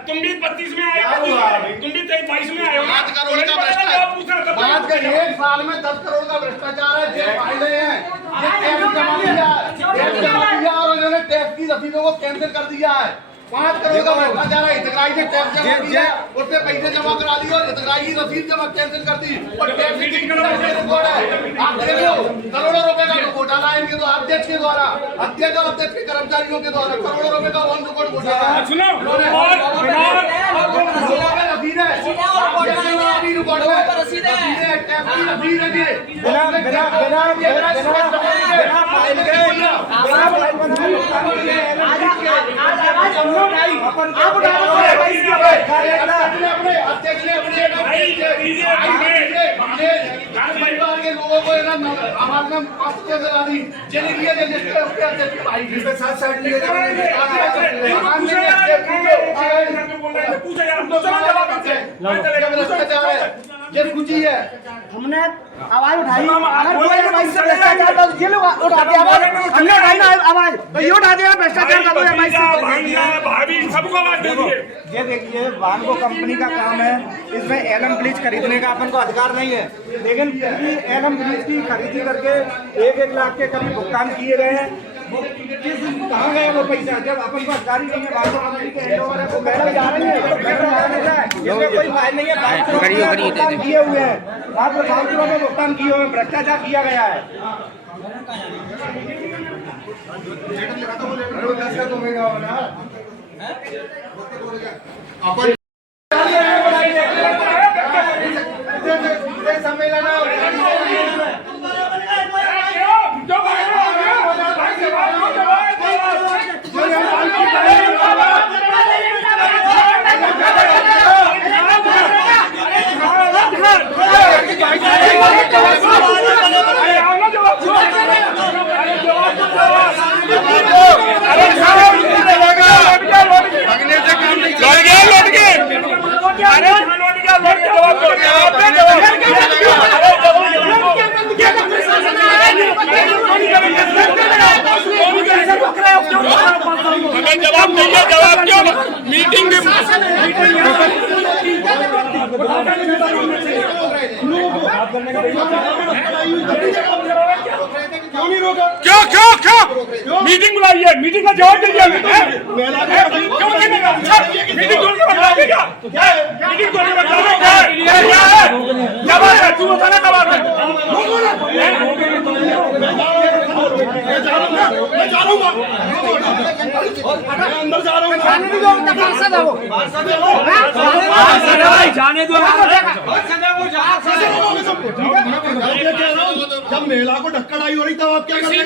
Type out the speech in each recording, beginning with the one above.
तुम भी 32 में आए, तुम भी 22 में आए हो। 5 करोड़ का भ्रष्टाचार, 5 के 1 साल में 10 करोड़ का भ्रष्टाचार है। ये फायदे हैं, ये टैक्स जमा किया और उन्होंने टैक्स की रसीदों को कैंसिल कर दिया है। 5 करोड़ का भ्रष्टाचार है। हितग्राही ने टैक्स जमा किया, उसने पैसे जमा करा दिए और हितग्राही की रसीद जमा कैंसिल कर दी और टैक्स की रिकॉर्ड है। आप देख लो, करोड़ों रुपए का घोटाला है इनके द्वारा, अध्यक्ष के द्वारा, अध्यक्ष और अध्यक्ष के कर्मचारियों के द्वारा करोड़ों रुपए का ऑन रिकॉर्ड घोटाला है। सुनो के लोगों को हमारे नाम दिला दी ये कुची है। हमने आवाज उठाई, अगर 2022 से भ्रष्टाचार का ये लोग उठाते आवाज, हमने उठाई ना आवाज, तो ये उठाते हैं भ्रष्टाचार का 2022 से। भाभी सबको आवाज दीजिए। ये देखिए, वानको कंपनी का काम है, इसमें एलएम ब्लीच खरीदने का अपन को अधिकार नहीं है, लेकिन एलएम ब्लीच की खरीदी करके 1-1 लाख के करीब भुगतान किए गए हैं। कहाँ गए वो पैसा? जब अपन को अधिकारी नहीं है, वानको कंपनी के हैंडओवर है, वो मैडम जा रही है, मैडम मारने जाए, इसमें कोई फाइल नहीं है। 5 करोड़ भुगतान किए हुए हैं, मात्र 5 करोड़ में भुगतान किए हुए हैं, भ्रष्टाचार किया गया है। जवाब नहीं, जवाब क्यों? मीटिंग क्यों क्यों क्यों मीटिंग बुलाई है? मीटिंग का जवाब दीजिए। क्यों मीटिंग तोड़ के बता दे क्या? मीटिंग तोड़ के बता दो क्या है? जवाब है, तू बताना जवाब है। मैं जा रहा हूँ, अंदर जा रहा हूँ। जाने दो, जब महिला को ढक्कड़ाई हो रही तब आप क्या कर रहे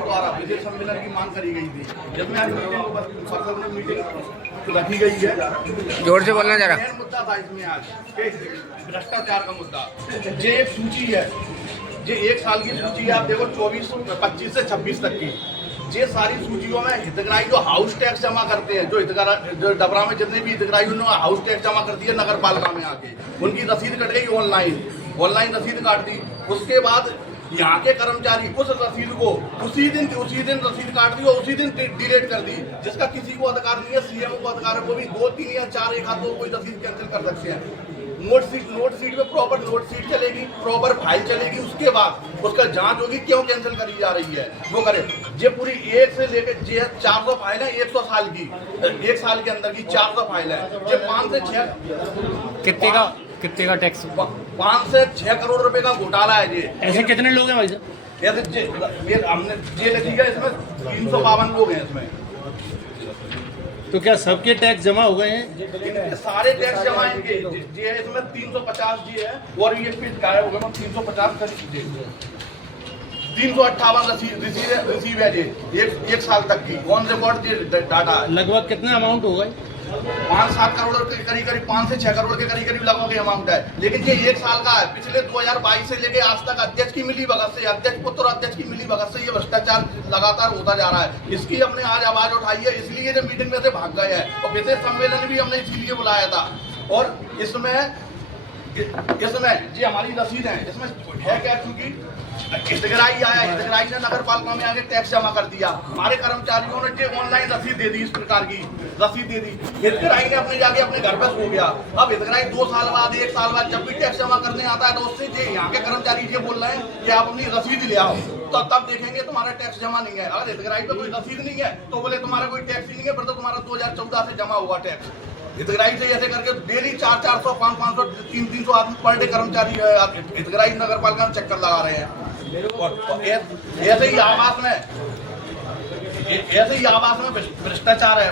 द्वारा विजय सम्मेलन की मांग करी गई थी, जिसमें आज मीटिंग रखी गई है। जोर से बोलना जरा। मुद्दा था इसमें आज भ्रष्टाचार का मुद्दा। ये एक सूची है, ये 1 साल की सूची है। आप देखो 25 से 26 तक की ये सारी सूचियों में हितग्राही जो हाउस टैक्स जमा करते हैं, जो डबरा में जितने भी हितग्राही उन्होंने हाउस टैक्स जमा कर दिया नगर पालिका में आके, उनकी रसीद कट गई ऑनलाइन रसीद काट दी। उसके बाद यहाँ के कर्मचारी उस रसीद को उसी दिन रसीद काट दी और उसी दिन डिलीट कर दी, जिसका किसी को अधिकार नहीं है। सीएम को अधिकार है, वो भी 2, 3 या 4 एक हाथ कोई रसीद कैंसिल कर सकते हैं। नोट सीट पे प्रॉपर नोट सीट चलेगी, प्रॉपर फाइल चलेगी, उसके बाद उसका जांच होगी क्यों कैंसिल करी जा रही है, वो करे। ये पूरी 1 से लेकर 400 फाइल है, 100 साल की, 1 साल के अंदर की 400 फाइल है। ये 5 से 6 कितने का टैक्स? 5 से 6 करोड़ रुपए का घोटाला है ये। ऐसे कितने लोग हैं भाई साहब? ऐसे हमने ये लिखी है, इसमें 352 लोग हैं इसमें। तो क्या सबके टैक्स जमा हो गए हैं? सारे टैक्स जमा होंगे। जी है इसमें 350 जी है और ये फिर गायब हो गया। 350 कर दीजिए, 358 रिसीव है जी 1 साल तक की ऑन रिकॉर्ड डाटा। लगभग कितना अमाउंट होगा? 5-7 करोड़ के करीब 5 से 6 करोड़ के करीब लगभग अमाउंट है। लेकिन ये 1 साल का है। पिछले 2022 से लेके आज तक अध्यक्ष की मिली भगत से, अध्यक्ष पुत्र अध्यक्ष की मिली भगत से ये भ्रष्टाचार लगातार होता जा रहा है। इसकी हमने आज आवाज उठाई है, इसलिए जो मीटिंग में से भाग गए हैं और विशेष सम्मेलन भी हमने इसीलिए बुलाया था। और इसमें जी हमारी रसीद है, इसमें है क्या, चूंकि हितग्राही आया, हितग्राही ने नगर पालिका में आगे टैक्स जमा कर दिया, हमारे कर्मचारियों ने ऑनलाइन रसीद दे दी, इस प्रकार की रसीद दे दी, हितग्राही ने अपने जाके अपने घर पर सो गया। अब हितग्राही 2 साल बाद 1 साल बाद जब भी टैक्स जमा करने आता है तो उससे यहाँ के कर्मचारी ये बोल रहे हैं कि आप अपनी रसीद ले आओ, तो तब देखेंगे तुम्हारा टैक्स जमा नहीं है। अगर हितग्राही पे कोई रसीद नहीं है तो बोले तुम्हारा कोई टैक्स ही नहीं है, फिर तो तुम्हारा 2014 से जमा हुआ टैक्स। हितग्राही से ऐसे करके डेली 400, 500, 300 आदमी पर डे कर्मचारी हितग्राही नगर पालिका में चक्कर लगा रहे हैं। और ऐसे ही आवास में भ्रष्टाचार है,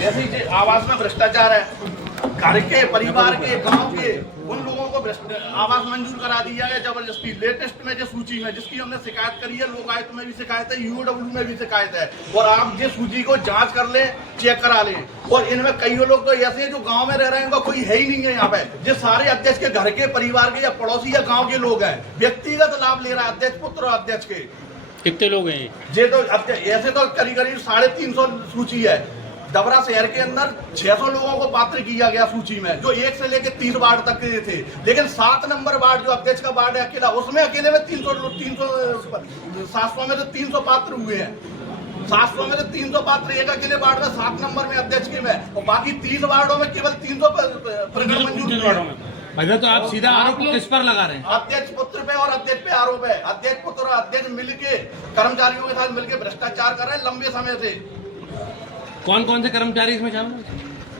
ऐसे ही आवास में भ्रष्टाचार है। घर के, परिवार के, गांव के उन लोगों को आवास मंजूर करा दिया है जबरदस्ती। लेटेस्ट में जो सूची में जिसकी हमने शिकायत करी है, लोकायुक्त में भी शिकायत है, यूडब्ल्यू में भी शिकायत है। और आप ये सूची को जांच कर ले, चेक करा ले। और इनमें कई लोग तो ऐसे हैं जो गांव में रह रहे हैं, उनका कोई है ही नहीं है यहाँ पे। ये सारे अध्यक्ष के घर के, परिवार के या पड़ोसी या गाँव के लोग हैं, व्यक्तिगत लाभ ले रहा है अध्यक्ष पुत्र और अध्यक्ष के। कितने लोग हैं ये तो ऐसे तो करीब 350 सूची है। डबरा शहर के अंदर 600 लोगों को पात्र किया गया सूची में, जो 1 से लेकर 30 वार्ड तक के थे। लेकिन 7 नंबर वार्ड जो अध्यक्ष का वार्ड है अकेला, उसमें अकेले में 700 में तो 300 पात्र हुए हैं। 700 में तो 300 पात्र एक अकेले वार्ड में 7 नंबर में अध्यक्ष के में, और बाकी 30 वार्डों में केवल 300 प्रकरण मंजूर। भैया तो आप सीधा आरोप किस पर लगा रहे हैं? अध्यक्ष पुत्र पे और अध्यक्ष पे आरोप है। अध्यक्ष पुत्र और अध्यक्ष मिलके कर्मचारियों के साथ मिलकर भ्रष्टाचार कर रहे हैं लंबे समय से। कौन कौन से कर्मचारी इसमें शामिल हैं?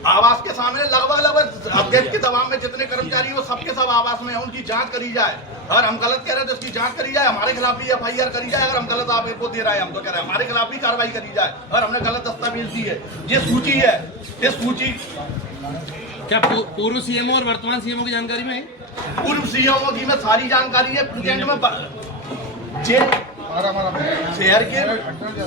आवास के सामने लगभग अध्यक्ष के दबाव में जितने कर्मचारी वो सबके सब आवास में है, उनकी जांच करी जाए। अगर हम गलत कह रहे हैं तो उसकी जांच करी जाए, हमारे खिलाफ भी FIR करी जाए। अगर हम गलत आपको दे रहे हैं, हम तो कह रहे हैं हमारे खिलाफ भी कार्रवाई करी जाए। अगर हमने गलत दस्तावेज दी है, ये सूची है, ये सूची क्या पूर्व CMO और वर्तमान CMO की जानकारी में है? पूर्व CMO की में सारी जानकारी है। प्रेजेंट में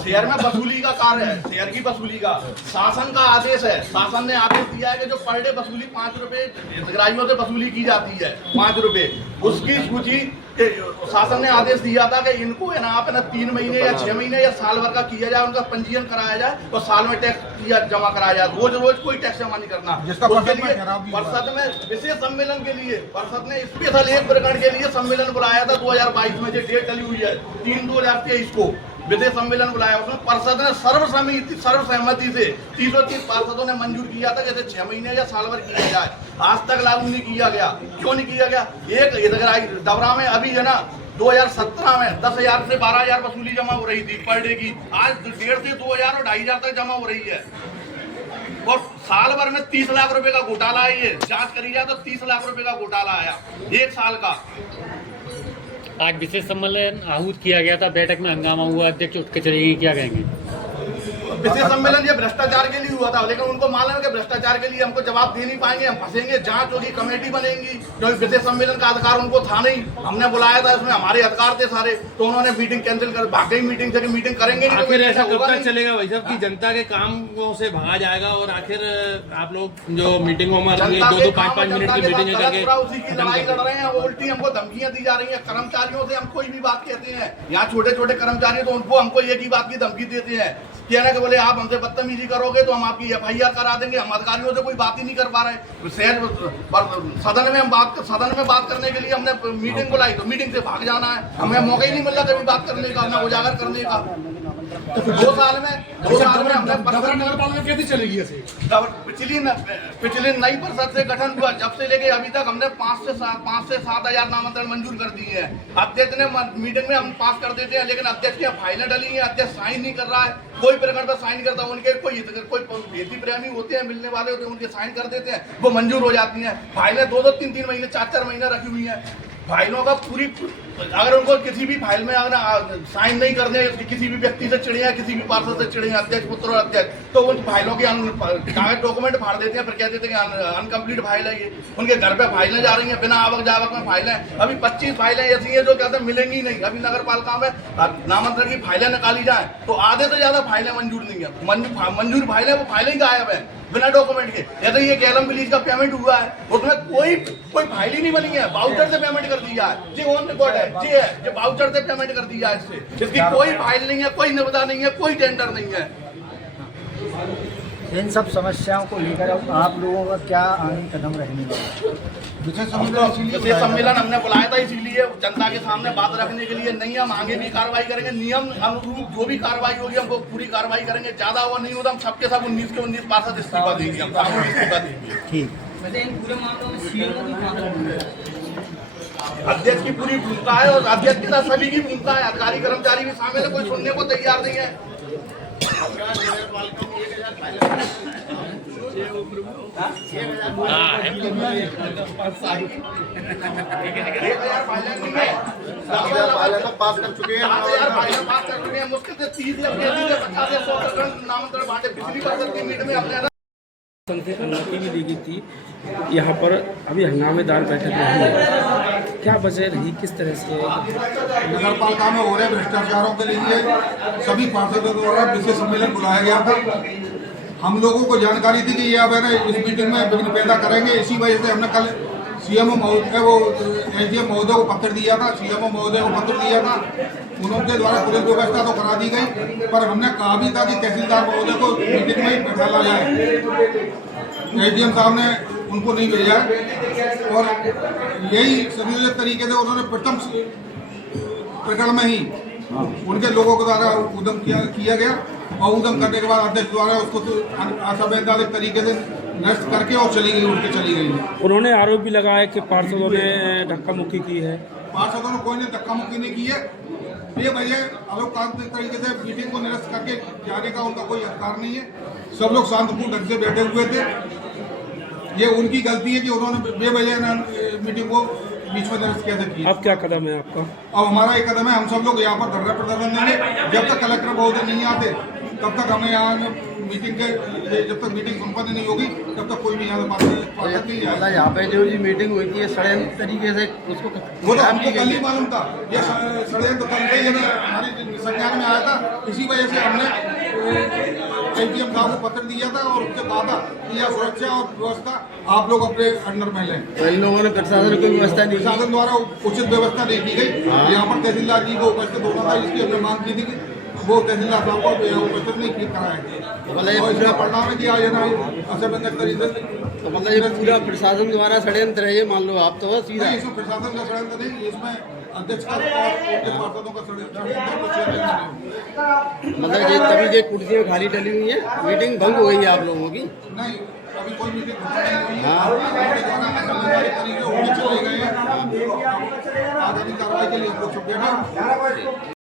शहर में वसूली का कार्य है, शहर की वसूली का शासन का आदेश है। शासन ने आदेश दिया है कि जो पर डे वसूली 5 रुपए हितग्राहियों से वसूली की जाती है, 5 रुपए, उसकी सूची शासन ने आदेश दिया था कि इनको यहाँ पे 3 महीने या 6 महीने या साल भर का किया जाए, उनका पंजीयन कराया जाए और साल में टैक्स जमा कराया जाए। रोज कोई टैक्स जमा नहीं करना। उसके लिए परिषद में विशेष सम्मेलन के लिए परिषद ने स्पेशल एक प्रकरण के लिए सम्मेलन बुलाया था 2022 में, जो डेट चली हुई है 3/2/2023 को विशेष सम्मेलन बुलाया। उसमें परिषद ने सर्वसहमति से 330 पार्षदों ने मंजूर किया था कि 6 महीने या साल भर किया जाए। आज तक लागू नहीं किया गया। क्यों नहीं किया गया? एक हितग्राही डबरा में अभी है ना 2017 में 10,000 से 12,000 वसूली जमा हो रही थी पर डे की, आज 1,500 से 2,000 और 2,500 तक जमा हो रही है। और साल भर में 30 लाख रुपए का घोटाला है। ये जांच करी जाए तो 30 लाख रुपए का घोटाला आया 1 साल का। आज विशेष सम्मेलन आहूत किया गया था, बैठक में हंगामा हुआ, अध्यक्ष उठ के चले गए, क्या कहेंगे? विशेष सम्मेलन ये भ्रष्टाचार के लिए हुआ था, लेकिन उनको मालूम है कि भ्रष्टाचार के लिए हमको जवाब दे नहीं पाएंगे, हम फंसेंगे। जांच होगी, कमेटी बनेगी, क्योंकि विशेष सम्मेलन का अधिकार उनको था नहीं। हमने बुलाया था, इसमें हमारे अधिकार थे सारे, तो उन्होंने मीटिंग कैंसिल कर भाग गई। मीटिंग से मीटिंग करेंगे नहीं। आखिर ऐसा कब तक चलेगा भाई साहब की जनता के कामों से भागा जाएगा? और आखिर आप लोग जो मीटिंगों में 2-2, 5-5 मिनट की मीटिंग करके उसी की लड़ाई लड़ रहे हैं। उल्टी हमको धमकियां दी जा रही है। कर्मचारियों से हम कोई भी बात कहते हैं, यहाँ छोटे छोटे कर्मचारी तो उनको हमको एक ही बात की धमकी देते हैं, कहना कि बोले आप हमसे बदतमीजी करोगे तो हम आपकी FIR करा देंगे। हम अधिकारियों से कोई बात ही नहीं कर पा रहे। सदन में बात करने के लिए हमने मीटिंग बुलाई तो मीटिंग से भाग जाना है। हमें मौका ही नहीं मिल रहा कभी बात करने का, ना उजागर करने का। तो 2 साल में हमने नगर पालिका कैसे चलेगी ऐसे? पिछली नई परिषद से गठन हुआ जब से लेके अभी तक हमने 5 से 7 हजार नामांकन मंजूर कर दिए हैं। अध्यक्ष ने मीटिंग में हम पास कर देते हैं, लेकिन अध्यक्ष की फाइलें डली हैं, अध्यक्ष साइन नहीं कर रहा है। कोई प्रकरण पर साइन करता है, उनके कोई बेटी प्रेमी होते हैं, मिलने वाले होते हैं, उनके साइन कर देते हैं, वो मंजूर हो जाती हैं। फाइलें 2-2, 3-3 महीने, 4-4 महीने रखी हुई हैं। फाइलों का अगर उनको किसी भी फाइल में अगर साइन नहीं करने, किसी भी व्यक्ति से चिड़े हैं, किसी भी पार्षद से चिड़े हैं, अध्यक्ष पुत्र और अध्यक्ष, तो उन फाइलों के कागज डॉक्यूमेंट फाड़ देते हैं, फिर कह देते हैं कि अनकम्प्लीट फाइल है ये। उनके घर पे फाइलें जा रही हैं, बिना आवक जावक में फाइलें। अभी 25 फाइलें ऐसी हैं जो कहते हैं मिलेंगी ही नहीं। अभी नगर पालिका में नामांतरण की फाइलें निकाली जाए तो आधे से ज्यादा फाइलें मंजूर नहीं है। मंजूर फाइलें, वो फाइलें ही गायब है बिना डॉक्यूमेंट के। जैसे ये एलम विलेज का पेमेंट हुआ है, उसमें कोई फाइल ही नहीं बनी है, वाउचर से पेमेंट कर दी जाए जी, ऑन रिकॉर्ड है जी, है जो वाउचर से पेमेंट कर दी जाए। इसकी कोई फाइल नहीं है, कोई निविदा नहीं है, कोई टेंडर नहीं है। इन सब समस्याओं को लेकर अब आप लोगों का क्या आगे कदम रहने वाला? विशेष सम्मेलन हमने बुलाया था इसीलिए, जनता के सामने बात रखने के लिए। नहीं, हम आगे भी कार्रवाई करेंगे, नियम अनुरूप जो भी कार्रवाई होगी हम वो पूरी कार्रवाई करेंगे। ज्यादा हुआ नहीं होता, हम सबके सब 19 के 19 पार्षद इस्तीफा देंगे, हम सामूहिक इस्तीफा देंगे। ठीक। अध्यक्ष की पूरी भूमिका है और अध्यक्ष के साथ सभी की भूमिका है, अधिकारी कर्मचारी भी शामिल है, कोई सुनने को तैयार नहीं है। पास कर चुके हैं, मुश्किल से 30 या 50 या 100 नामांतरण बांटे। पिछली बार की मीट में अपने से अनुमति भी दी गई थी। यहाँ पर अभी हंगामेदार बैठक नहीं है, क्या वजह रही, किस तरह से? नगर पालिका में हो रहे भ्रष्टाचारों के लिए सभी पार्षदों द्वारा विशेष सम्मेलन बुलाया गया था। हम लोगों को जानकारी थी कि ये अब है ना इस मीटिंग में विघ्न पैदा करेंगे, इसी वजह से हमने कल सीएमओ महोदय को, एसडीएम महोदय को पत्र दिया था, सीएमओ महोदय को पत्र दिया था। उनके द्वारा पुलिस व्यवस्था तो करा दी गई, पर हमने कहा भी था कि तहसीलदार महोदय को मीटिंग में ही बैठाला जाए। एसडीएम साहब ने उनको नहीं भेजा और यही संयोजित तरीके से उन्होंने प्रथम प्रकरण में ही उनके लोगों के द्वारा उद्यम किया गया और उद्यम करने के बाद अध्यक्ष द्वारा उसको असंवैधानिक तरीके से नष्ट करके और चली गई। उन्होंने आरोप भी लगाया कि पार्षदों ने धक्का मुक्की की है। पार्षदों ने कोई ने धक्का मुक्की नहीं की है। ये वजह अलोकतांत्रिक तरीके से मीटिंग को निरस्त करके जाने का उनका कोई अधिकार नहीं है। सब लोग शांतिपूर्ण ढंग से बैठे हुए थे। ये उनकी गलती है कि उन्होंने बेवजह मीटिंग को बीच में निरस्त कैसे की। अब क्या कदम है आपका? अब हमारा एक कदम है, हम सब लोग यहाँ पर धरना प्रदर्शन देंगे जब तक कलेक्टर महोदय नहीं आते, तब तक हमें यहाँ मीटिंग के जब तक मीटिंग संपन्न नहीं होगी तब तक कोई भी यहाँ पार्षद नहीं आएगा। यहाँ पे जो मीटिंग हुई थी षड्यंत्र तरीके से उसको वो तो हमको कल ही मालूम था, ये षड्यंत्र कल से हमारी संज्ञान में आया था। इसी वजह से हमने एसडीएम साहब को पत्र दिया था और उससे कहा था कि यह सुरक्षा और व्यवस्था आप लोग अपने अंडर में लें। तो इन लोगों ने प्रशासन की व्यवस्था नहीं, प्रशासन द्वारा उचित व्यवस्था नहीं की गई। यहाँ पर तहसीलदार जी को उपस्थित होना था, इसकी हमने मांग की थी कि वो तहसीलदार साहब को उपस्थित नहीं कराया और इसका परिणाम है कि आज है ना असंवैधानिक तरीके से। तो मतलब ये पूरा प्रशासन द्वारा षड्यंत्र है, ये मान लो आप तो सीधा। इसमें प्रशासन का षड्यंत्र नहीं, इसमें अध्यक्ष का और उनके पार्षदों का षड्यंत्र। मतलब ये तभी ये कुर्सियाँ खाली डली हुई है, मीटिंग भंग हो गई है आप लोगों की? नहीं, अभी कोई मीटिंग नहीं हुई है। उनके द्वारा असंवैधानिक तरीके से चले गए हैं। आगामी कार्रवाई के लिए हम लोग सब बैठे हैं।